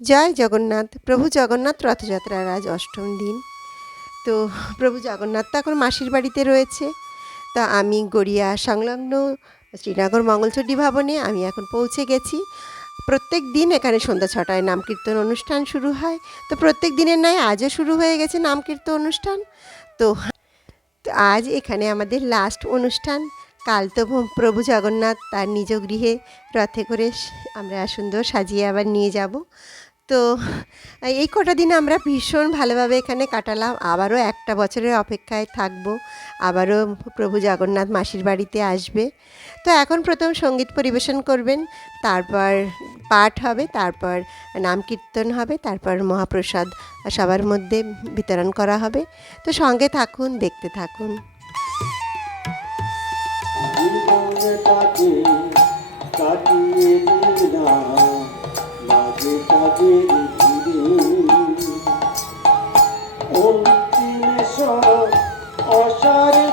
জয় জগন্নাথ, প্রভু জগন্নাথ রথযাত্রার আজ অষ্টম দিন। তো প্রভু জগন্নাথ তো এখন মাসির বাড়িতে রয়েছে। তা আমি গড়িয়া সংলগ্ন শ্রীনগর মঙ্গলচণ্ডী ভবনে আমি এখন পৌঁছে গেছি। প্রত্যেক দিন এখানে সন্ধ্যা ছটায় নাম কীর্তন অনুষ্ঠান শুরু হয়। তো প্রত্যেক দিনের নয় আজও শুরু হয়ে গেছে নাম কীর্তন অনুষ্ঠান। তো তো আজ এখানে আমাদের লাস্ট অনুষ্ঠান। কাল তো প্রভু জগন্নাথ তার নিজ গৃহে রথে করে আমরা সুন্দর সাজিয়ে আবার নিয়ে যাব। তো এই কটা দিন আমরা ভীষণ ভালোভাবে এখানে কাটালাম। আবারও একটা বছরের অপেক্ষায় থাকব। আবারও প্রভু জগন্নাথ মাসির বাড়িতে আসবে। তো এখন প্রথম সংগীত পরিবেশন করবেন। তারপর পাঠ হবে, তারপর নাম কীর্তন হবে, তারপর মহাপ্রসাদ সবার মধ্যে বিতরণ করা হবে। তো সঙ্গে থাকুন, দেখতে থাকুন। জীবনটাকে মাঝে ঘিরে অন্তিমে অসার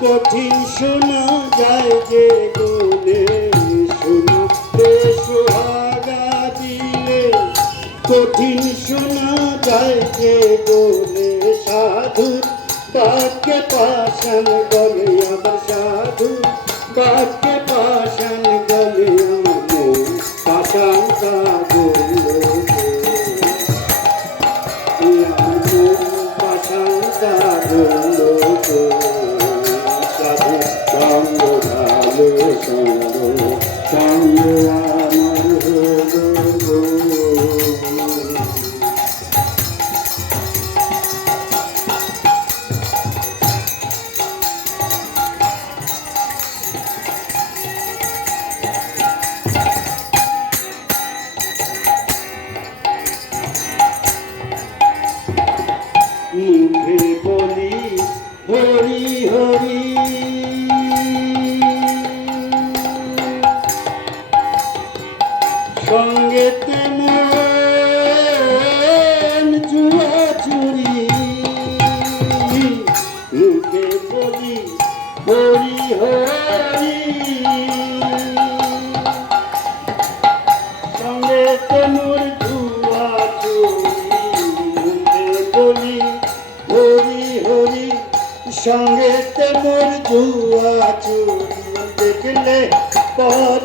কঠিন শোনা যায় যে গোলে সোনাতে সোহাগা দিলে। কঠিন শোনা যায় যে গোলে সাধু। বাক্যে পাশান গলে আবার সাধু। বাক্যে পাশান গলে আমার পাশান কাগল মুখে সঙ্গে তোমার জুয়া চুরি। দেখলে পর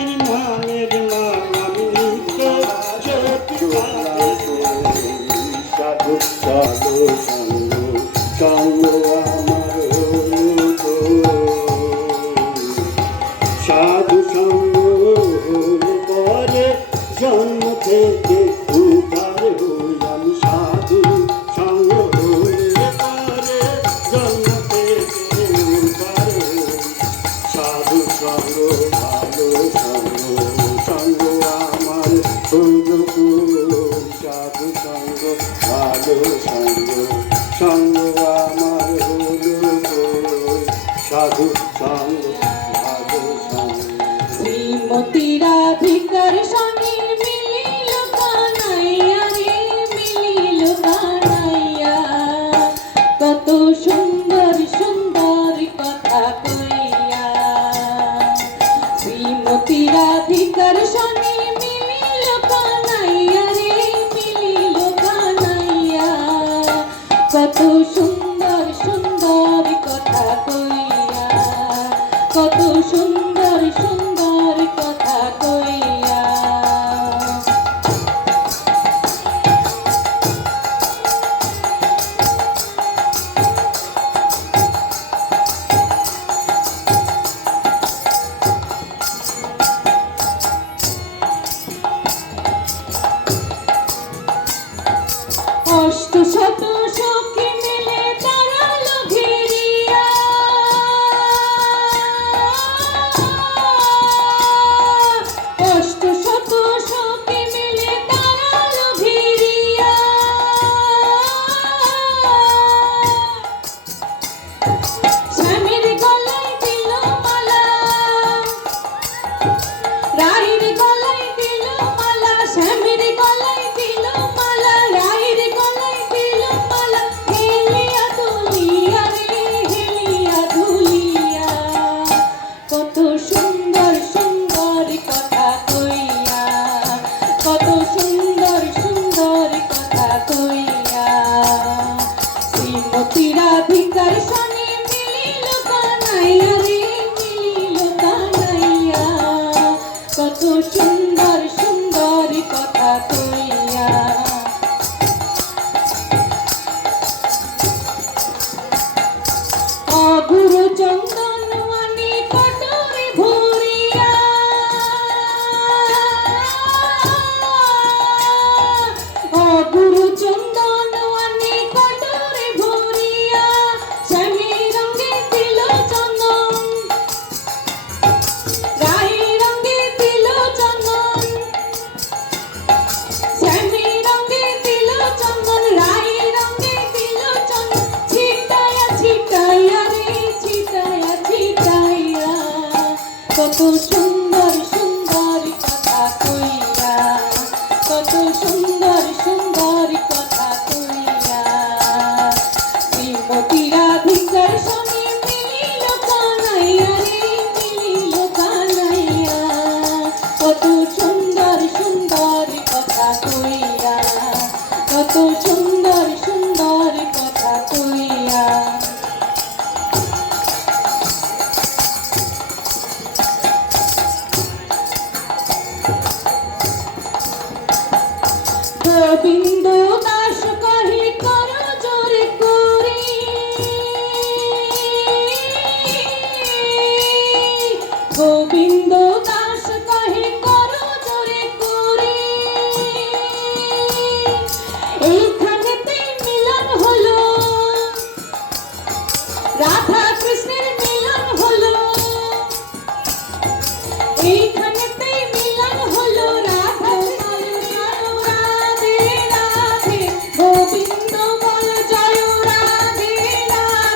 মিনতি রাধিকার শনি মিলিল কানাইয়া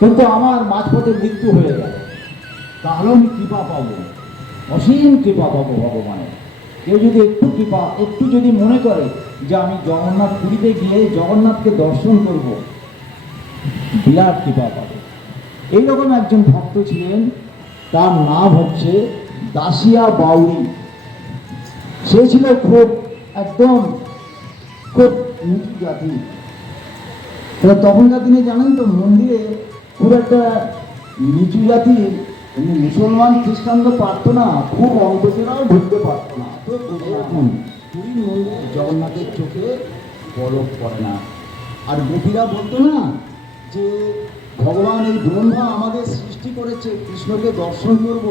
কিন্তু আমার মাঝপথে মৃত্যু হয়ে গেল। তাহলে আমি কৃপা পাবো। অসীম কৃপা পাবো ভগবানের। কেউ যদি একটু কৃপা, একটু যদি মনে করে যে আমি জগন্নাথ পুরীতে গিয়ে জগন্নাথকে দর্শন করব, বিরাট কৃপা পাবে। এইরকম একজন ভক্ত ছিলেন, তার নাম হচ্ছে দাসিয়া বাউরি সে ছিল খুব একদম খুব নিচু জাতি তখনকার দিনে জানেন তো মন্দিরে খুব একটা নিচু জাতি মুসলমান খ্রিস্টান তো পারতো না খুব অন্তজনাও ঢুকতে পারতো না। এখন মন্দিরে জগন্নাথের চোখে পলক পড়ে না। আর গোপীরা বলতো না যে, ভগবান এই ব্রহ্মা আমাদের সৃষ্টি করেছে, কৃষ্ণকে দর্শন করব।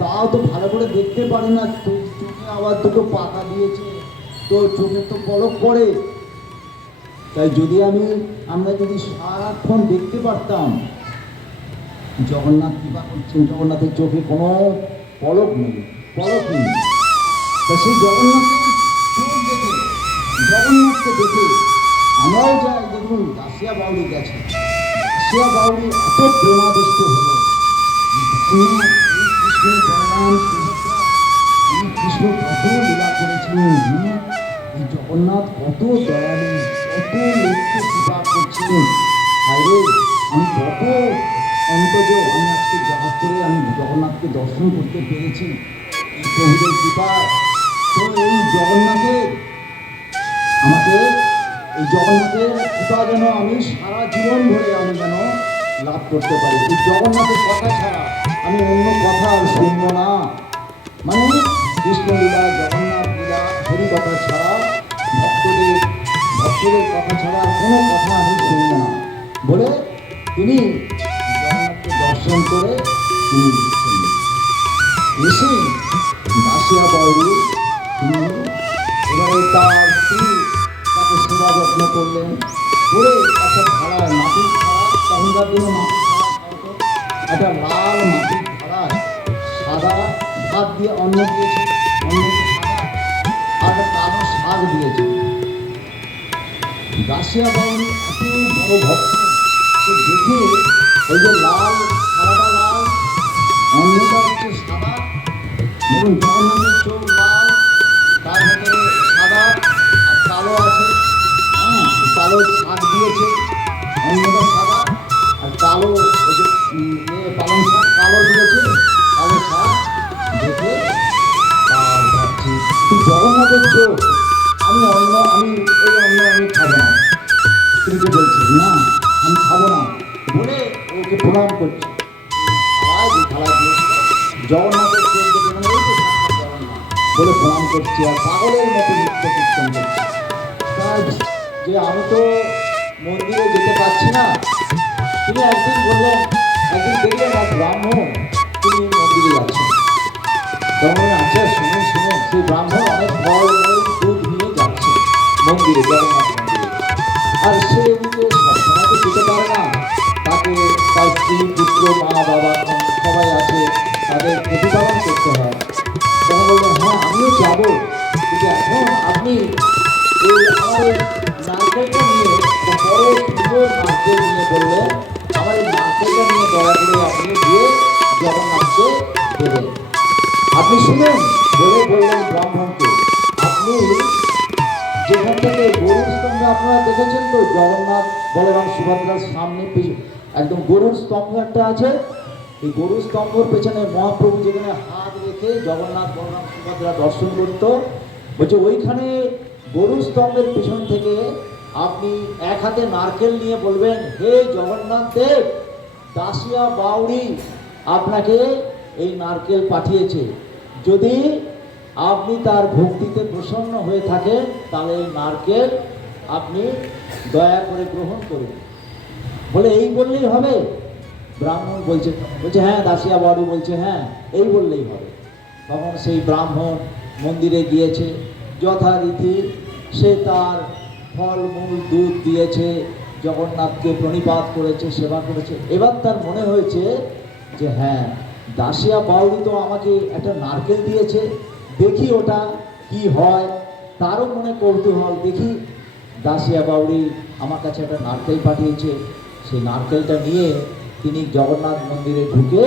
তাও তো ভালো করে দেখতে পারে না চোখে আবার দুটো পাতা দিয়েছে তো চোখে তো পলক পড়ে। তাই যদি আমি, আমরা যদি সারাক্ষণ দেখতে পারতাম, জগন্নাথ কৃপা করছেন, জগন্নাথের চোখে কোনো পলক নেই পলক নেই। তা সেই জগন্নাথের চোখ দেখে, জগন্নাথকে দেখে আমরাও যাই, দেখুন, দাসিয়া বাউরি গেছে। দাসিয়া বাউরি এত প্রেমাদিষ্ট হলো। কৃষ্ণ বলরাম কৃষ্ণ কত লীলা করেছিলেন জগন্নাথ কত দয়ালু। কত লোককে কৃপা করছেন আরে আমি কত অন্তজ আমি আজকে জবাব করে আমি জগন্নাথকে দর্শন করতে পেরেছি প্রভুদের কৃপা তো এই জগন্নাথের আমাকে এই জগন্নাথের কৃপা যেন আমি সারা জীবন ধরে আমি যেন লাভ করতে পারি এই জগন্নাথের কথা ছাড়া আমি অন্য কথা আর শুনব না মানে কৃষ্ণ লীলা জগন্নাথ লীলা হরি কথা ছাড়া ভক্তদের ভক্তদের কথা ছাড়া কোনো কথা আমি শুনব না। বলে তিনি দর্শন করে তিনি। এসে বাউরি তিনি এবারে তার স্ত্রী তাকে সেবা যত্ন করলেন। করে একটা থালায় মাটির থালা তখনকার দিনে মাটির একটা লাল মাটির থালায় সাদা ভাত দিয়ে অন্ন দিয়েছে সাদা আর একটা কালো শাক দিয়েছে। দাসিয়া বাউরি এত বড় ভক্ত, সে দেখে ওই যে লাল, সাদাটা লাল অন্যটা হচ্ছে সাদা, এবং জগন্নাথের চোখ লাল, তার ভেতরে সাদা, আর কালো আছে। হ্যাঁ কালো শাক দিয়েছে অন্যটা সাদা, আর কালো ওই যে পালং শাক কালো দিয়েছে, কালো শাক দেখে তুই জগন্নাথের চোখ আমি অন্য, আমি এই অন্য আমি খাব না। স্ত্রীকে বলছি, না, আমি খাব না? বলে ওকে প্রণাম করছি। বলে প্রণাম করছি, আর পাগলের মতো নৃত্য কীর্তন করছি। যে আমি তো মন্দিরে যেতে পারছি না, তিনি একদিন বললেন, একদিন দেখলেন এক ব্রাহ্মণ, তিনি মন্দিরে যাচ্ছেন। তখন আচ্ছা শুনুন শুনুন, সেই ব্রাহ্মণ মন্দিরে জগন্নাথ মন্দিরে আর সে এদিকে সবসময় তো পারে না তাকে তার স্ত্রী পুত্র মা বাবা সবাই আছে তাদের প্রতিপালন করতে হয় তখন বললেন হ্যাঁ আমিও যাব কিন্তু এখন আপনি দেখেছেন তো জগন্নাথ বলরাম সুভদ্রার সামনে একদম গরুর স্তম্ভ একটা আছে। এই গরুর স্তম্ভর পেছনে মহাপ্রভু যেখানে হাত রেখে জগন্নাথ বলরাম সুভদ্রা দর্শন করতো, বলছে ওইখানে গরুর স্তম্ভের পিছন থেকে আপনি এক হাতে নারকেল নিয়ে বলবেন, হে জগন্নাথ দেব, দাসিয়া বাউরি আপনাকে এই নারকেল পাঠিয়েছে। যদি আপনি তার ভক্তিতে প্রসন্ন হয়ে থাকেন, তাহলে এই নারকেল আপনি দয়া করে গ্রহণ করুন। বলে এই বললেই হবে? ব্রাহ্মণ বলছে বলছে হ্যাঁ দাসিয়া বাউরি বলছে হ্যাঁ এই বললেই হবে। তখন সেই ব্রাহ্মণ মন্দিরে গিয়েছে, যথারীতি সে তার ফলমূল দুধ দিয়েছে, জগন্নাথকে প্রণিপাত করেছে, সেবা করেছে। এবার তার মনে হয়েছে যে হ্যাঁ দাসিয়া বাউরি তো আমাকে একটা নারকেল দিয়েছে, দেখি ওটা কি হয়। তারও মনে কৌতূহল, দেখি দাসিয়া বাউরি আমার কাছে একটা নারকেল পাঠিয়েছে। সেই নারকেলটা নিয়ে তিনি জগন্নাথ মন্দিরে ঢুকে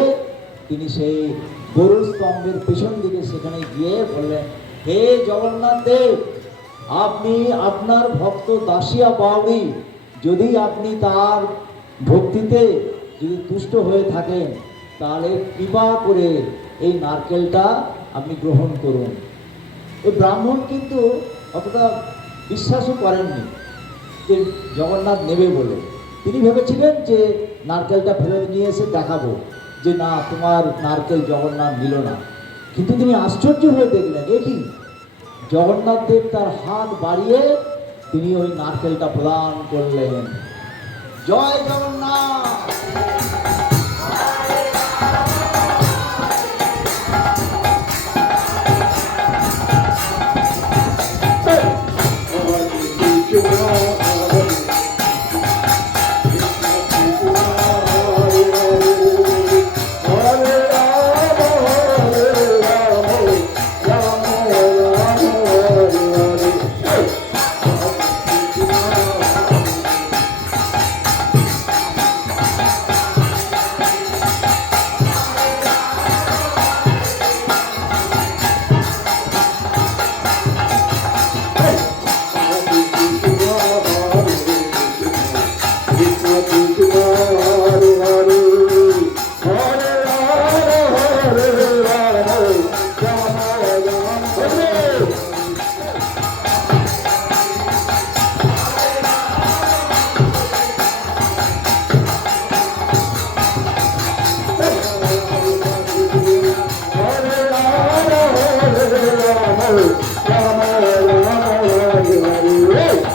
তিনি সেই গরুর স্তম্ভের পেছন দিকে সেখানে গিয়ে বললেন, হে জগন্নাথ দেব, আপনি আপনার ভক্ত দাসিয়া বাউরি যদি আপনি তার ভক্তিতে যদি তুষ্ট হয়ে থাকেন, তাহলে কৃপা করে এই নারকেলটা আপনি গ্রহণ করুন। এই ব্রাহ্মণ কিন্তু অতটা বিশ্বাসও করেননি যে জগন্নাথ নেবে বলে। তিনি ভেবেছিলেন যে নারকেলটা ফেরত নিয়ে এসে দেখাবো যে না, তোমার নারকেল জগন্নাথ নিল না। কিন্তু তিনি আশ্চর্য হয়ে দেখলেন, এ কি? জগন্নাথ দেব তার হাত বাড়িয়ে তিনি ওই নারকেলটা প্রদান করলেন। জয় জগন্নাথ! Woo!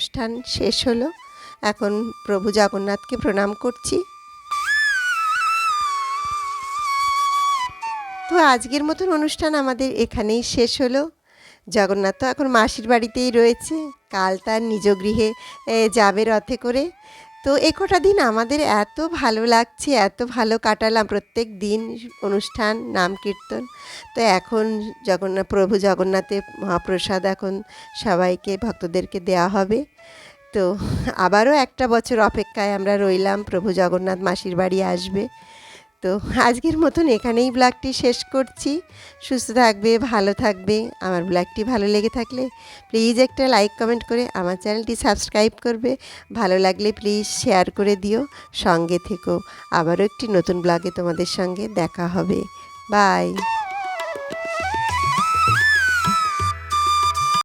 অনুষ্ঠান শেষ হলো। এখন প্রভু জগন্নাথকে প্রণাম করছি। তো আজকের মতন অনুষ্ঠান আমাদের এখানেই শেষ হলো। জগন্নাথ তো এখন মাসির বাড়িতেই রয়েছে। কাল তার নিজ গৃহে যাবে রথে করে। তো এ কটা দিন আমাদের এত ভালো লাগছে, এত ভালো কাটালাম। প্রত্যেক দিন অনুষ্ঠান, নাম কীর্তন। তো এখন জগন্নাথ প্রভু জগন্নাথের মহাপ্রসাদ এখন সবাইকে, ভক্তদেরকে দেওয়া হবে। তো আবারও একটা বছর অপেক্ষায় আমরা রইলাম। প্রভু জগন্নাথ মাসির বাড়ি আসবে। তো আজকের মতন এখানেই ব্লগটি শেষ করছি। সুস্থ থাকবে, ভালো থাকবে। আমার ব্লগটি ভালো লেগে থাকলে প্লিজ একটা লাইক কমেন্ট করে আমার চ্যানেলটি সাবস্ক্রাইব করবে। ভালো লাগলে প্লিজ শেয়ার করে দিও। সঙ্গে থেকো। আবারও একটি নতুন ব্লগে তোমাদের সঙ্গে দেখা হবে। বাই